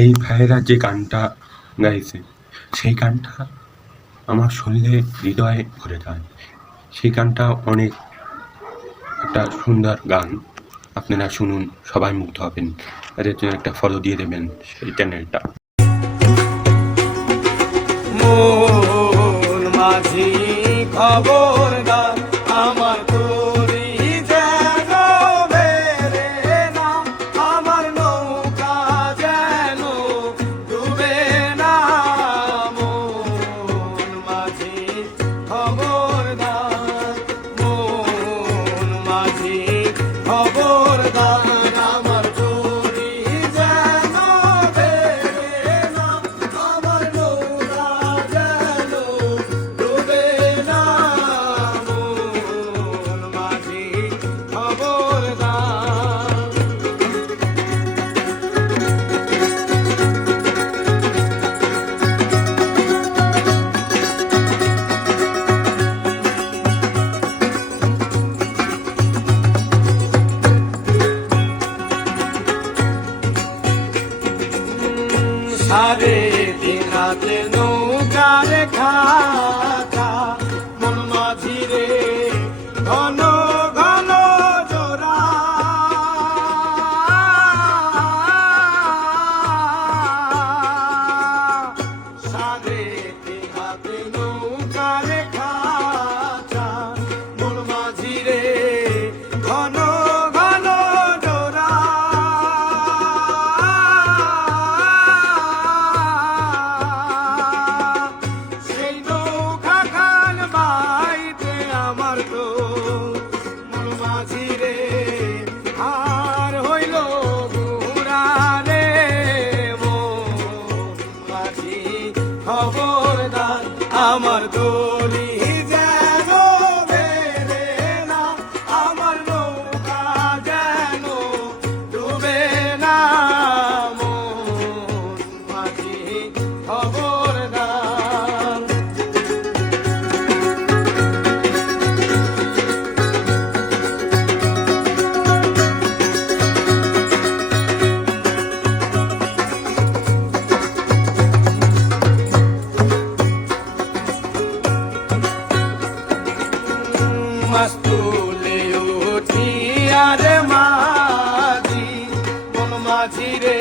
এই ভাইয়েরা যে গানটা গাইছে, সেই গানটা আমার শরীরে হৃদয়ে ভরে যায়। সেই গানটা অনেক একটা সুন্দর গান। আপনারা শুনুন, সবাই মুগ্ধ হবেন। এদের জন্য একটা ফলো দিয়ে দেবেন সেই চ্যানেলটা মন নৌকার খাতা? মন মাঝিরে ঘন মাস্তুলে উঠি আরে মাঝি, মন মাঝি রে,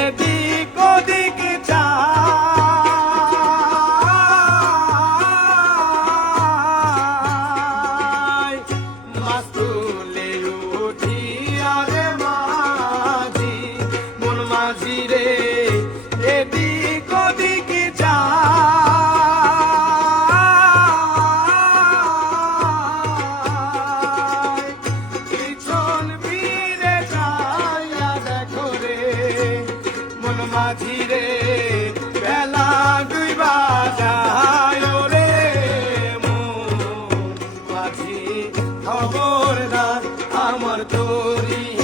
এদিক ওদিক চাই মাস্তুলে উঠি আরে মাঝি, মন মাঝি রে মাঝিরে বেলা ডুইবা যায় রে মাঝি খবরদার আমার তরি।